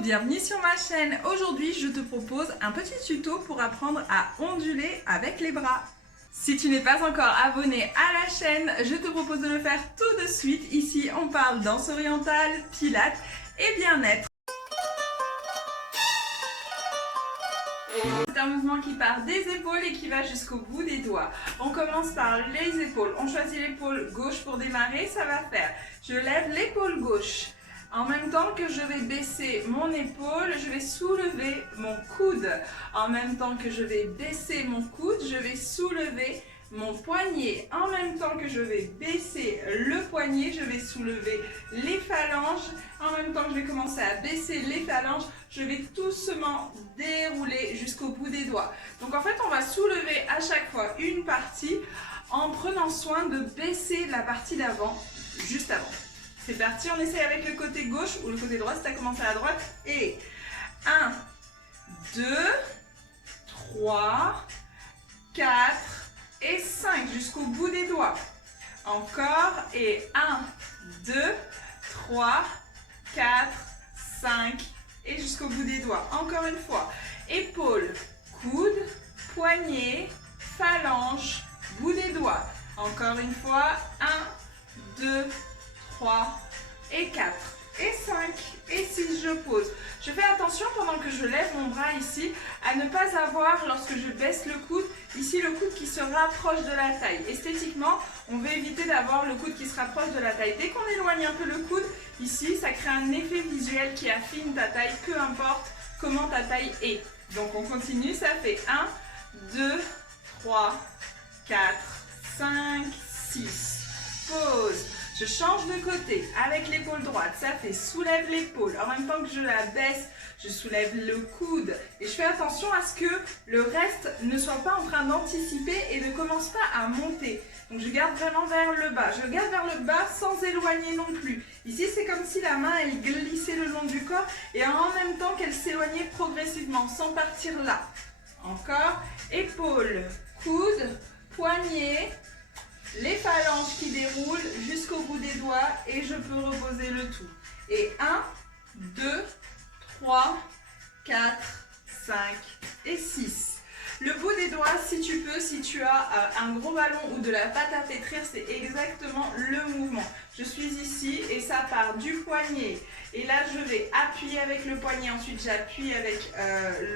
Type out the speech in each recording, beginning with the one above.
bienvenue sur ma chaîne. Aujourd'hui, je te propose un petit tuto pour apprendre à onduler avec les bras. Si tu n'es pas encore abonné à la chaîne, je te propose de le faire tout de suite. Ici, on parle danse orientale, pilates et bien-être. C'est un mouvement qui part des épaules et qui va jusqu'au bout des doigts. On commence par les épaules. On choisit l'épaule gauche pour démarrer. Ça va faire, je lève l'épaule gauche. En même temps que je vais baisser mon épaule, je vais soulever mon coude. En même temps que je vais baisser mon coude, je vais soulever mon poignet. En même temps que je vais baisser le poignet, je vais soulever les phalanges. En même temps que je vais commencer à baisser les phalanges, je vais doucement dérouler jusqu'au bout des doigts. Donc en fait, on va soulever à chaque fois une partie en prenant soin de baisser la partie d'avant, juste avant. C'est parti, on essaie avec le côté gauche ou le côté droit si tu as commencé à droite. Et 1, 2, 3, 4 et 5 jusqu'au bout des doigts. Encore et 1, 2, 3, 4, 5 et jusqu'au bout des doigts. Encore une fois. Épaule, coude, poignet, phalange, bout des doigts. Encore une fois. 1, 2, 3 et 4 et 5 et 6, je pose. Je fais attention pendant que je lève mon bras ici à ne pas avoir, lorsque je baisse le coude, ici le coude qui se rapproche de la taille. Esthétiquement, on veut éviter d'avoir le coude qui se rapproche de la taille. Dès qu'on éloigne un peu le coude, ici, ça crée un effet visuel qui affine ta taille, peu importe comment ta taille est. Donc on continue, ça fait 1, 2, 3, 4, 5, 6. Pause. Je change de côté avec l'épaule droite, ça fait soulève l'épaule. En même temps que je la baisse, je soulève le coude. Et je fais attention à ce que le reste ne soit pas en train d'anticiper et ne commence pas à monter. Donc je garde vraiment vers le bas. Je garde vers le bas sans éloigner non plus. Ici, c'est comme si la main, elle glissait le long du corps et en même temps qu'elle s'éloignait progressivement, sans partir là. Encore, épaule, coude, poignet. Les phalanges qui déroulent jusqu'au bout des doigts et je peux reposer le tout. Et 1, 2, 3, 4, 5 et 6. Le bout des doigts, si tu peux, si tu as un gros ballon ou de la pâte à pétrir, c'est exactement le mouvement. Je suis ici et ça part du poignet. Et là, je vais appuyer avec le poignet. Ensuite, j'appuie avec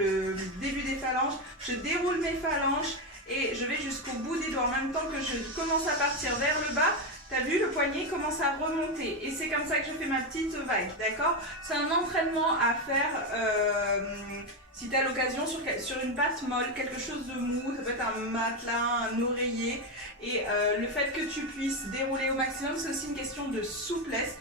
le début des phalanges. Je déroule mes phalanges. Et je vais jusqu'au bout des doigts. En même temps que je commence à partir vers le bas, tu as vu, le poignet commence à remonter. Et c'est comme ça que je fais ma petite vague, d'accord? C'est un entraînement à faire si tu as l'occasion sur une pâte molle, quelque chose de mou. Ça peut être un matelas, un oreiller. Et le fait que tu puisses dérouler au maximum, c'est aussi une question de souplesse.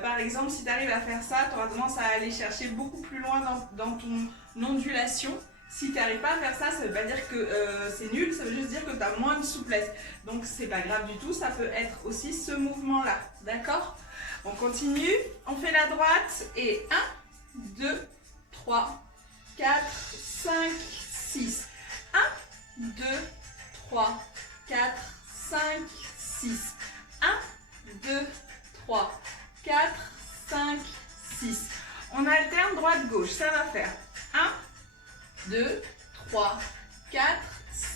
Par exemple, si tu arrives à faire ça, tu auras tendance à aller chercher beaucoup plus loin dans ton ondulation. Si tu n'arrives pas à faire ça, ça ne veut pas dire que c'est nul, ça veut juste dire que tu as moins de souplesse. Donc c'est pas grave du tout, ça peut être aussi ce mouvement-là. D'accord? On continue, on fait la droite et 1, 2, 3, 4, 5, 6. 1, 2, 3, 4, 5, 6. 1, 2, 3, 4, 5, 6. On alterne droite-gauche, ça va faire 1, 2, 3, 4,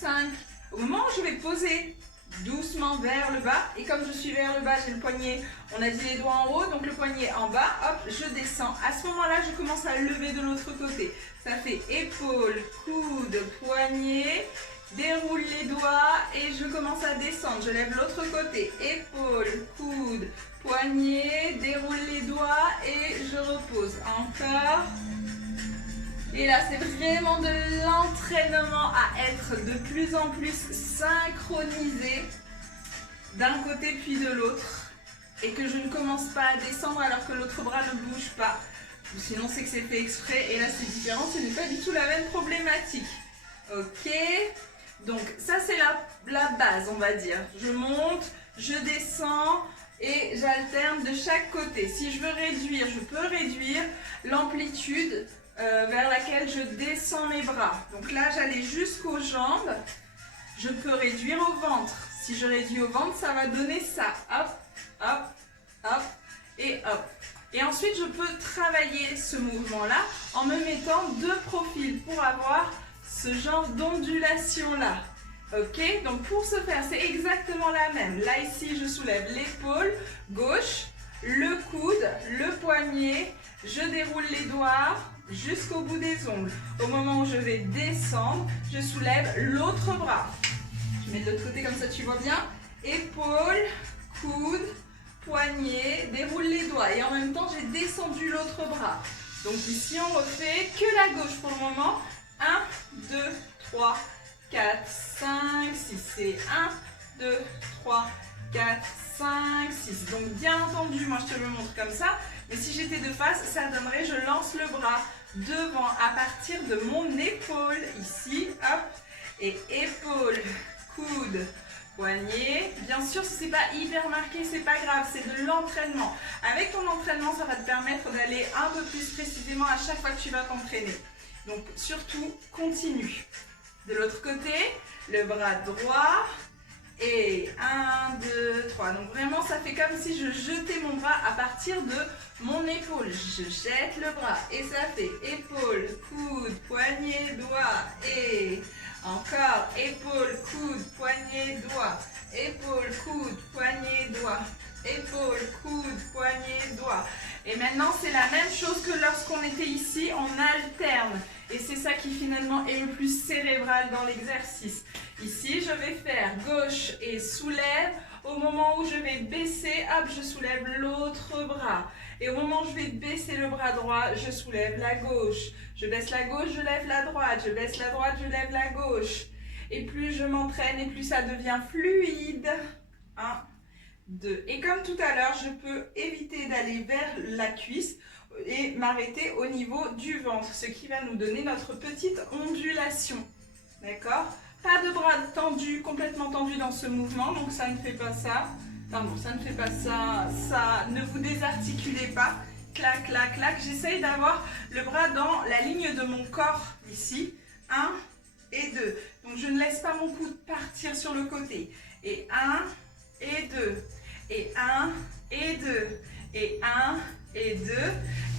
5. Au moment où je vais poser doucement vers le bas, et comme je suis vers le bas, j'ai le poignet, on a dit les doigts en haut, donc le poignet en bas, hop, je descends. À ce moment-là, je commence à lever de l'autre côté. Ça fait épaule, coude, poignet, déroule les doigts et je commence à descendre. Je lève l'autre côté, épaule, coude, poignet, déroule les doigts et je repose. Encore. Et là, c'est vraiment de l'entraînement à être de plus en plus synchronisé d'un côté puis de l'autre. Et que je ne commence pas à descendre alors que l'autre bras ne bouge pas. Ou sinon, c'est que c'est fait exprès. Et là, c'est différent. Ce n'est pas du tout la même problématique. Ok. Donc, ça, c'est la base, on va dire. Je monte, je descends et j'alterne de chaque côté. Si je veux réduire, je peux réduire l'amplitude vers laquelle je descends mes bras. Donc là, j'allais jusqu'aux jambes. Je peux réduire au ventre. Si je réduis au ventre, ça va donner ça. Hop, hop, hop et hop. Et ensuite, je peux travailler ce mouvement-là en me mettant de profil pour avoir ce genre d'ondulation-là. Ok, donc pour ce faire, c'est exactement la même. Là, ici, je soulève l'épaule gauche, le coude, le poignet, je déroule les doigts jusqu'au bout des ongles. Au moment où je vais descendre, je soulève l'autre bras. Je mets de l'autre côté comme ça, tu vois bien. Épaule, coude, poignet, déroule les doigts. Et en même temps, j'ai descendu l'autre bras. Donc ici, on refait que la gauche pour le moment. 1, 2, 3, 4, 5, 6. C'est 1, 2, 3, 4, 5, 6. Donc bien entendu, moi je te le montre comme ça. Mais si j'étais de face, ça donnerait, je lance le bras devant à partir de mon épaule. Ici, hop. Et épaule, coude, poignet. Bien sûr, si ce n'est pas hyper marqué, c'est pas grave, c'est de l'entraînement. Avec ton entraînement, ça va te permettre d'aller un peu plus précisément à chaque fois que tu vas t'entraîner. Donc surtout, continue. De l'autre côté, le bras droit. Et 1, 2, 3. Donc vraiment, ça fait comme si je jetais mon bras à partir de mon épaule. Je jette le bras et ça fait épaule, coude, poignet, doigt. Et encore épaule, coude, poignet, doigt. Épaule, coude, poignet, doigt. Épaule, coude, poignet, doigt. Et maintenant, c'est la même chose que lorsqu'on était ici, on alterne. Et c'est ça qui finalement est le plus cérébral dans l'exercice. Ici, je vais faire gauche et soulève. Au moment où je vais baisser, hop, je soulève l'autre bras. Et au moment où je vais baisser le bras droit, je soulève la gauche. Je baisse la gauche, je lève la droite. Je baisse la droite, je lève la gauche. Et plus je m'entraîne et plus ça devient fluide. 1, 2. Et comme tout à l'heure, je peux éviter d'aller vers la cuisse et m'arrêter au niveau du ventre, ce qui va nous donner notre petite ondulation. D'accord? Pas de bras tendus, complètement tendus dans ce mouvement, donc ça ne fait pas ça. Pardon, ça ne fait pas ça. Ça, ne vous désarticulez pas. Clac, clac, clac. J'essaye d'avoir le bras dans la ligne de mon corps ici. 1 et 2. Donc je ne laisse pas mon coude partir sur le côté. Et 1 et 2. Et 1 et 2. Et 1 et 2.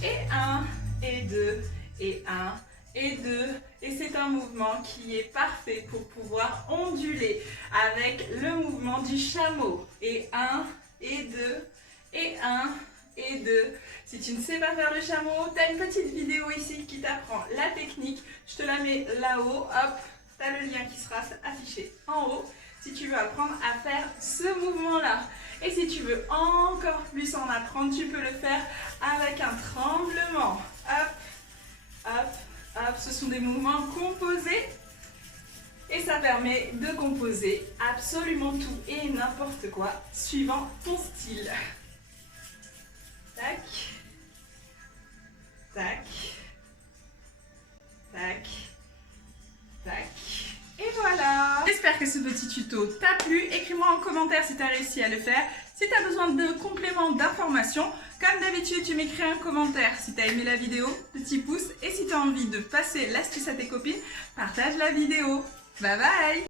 Et 1 et 2. Et 1 et 2. Et c'est un mouvement qui est parfait pour pouvoir onduler avec le mouvement du chameau. Et 1 et 2. Et 1 et 2. Si tu ne sais pas faire le chameau, tu as une petite vidéo ici qui t'apprend la technique. Je te la mets là-haut. Hop, tu as le lien qui sera affiché en haut. Si tu veux apprendre à faire ce mouvement-là. Et si tu veux encore plus en apprendre, tu peux le faire avec un tremblement. Hop, hop, hop. Ce sont des mouvements composés. Et ça permet de composer absolument tout et n'importe quoi, suivant ton style. Tac, tac, tac, tac. Et voilà! J'espère que ce petit tuto t'a plu. Écris-moi en commentaire si tu as réussi à le faire. Si tu as besoin de compléments d'informations, comme d'habitude, tu m'écris un commentaire si tu as aimé la vidéo, petit pouce. Et si tu as envie de passer l'astuce à tes copines, partage la vidéo. Bye bye!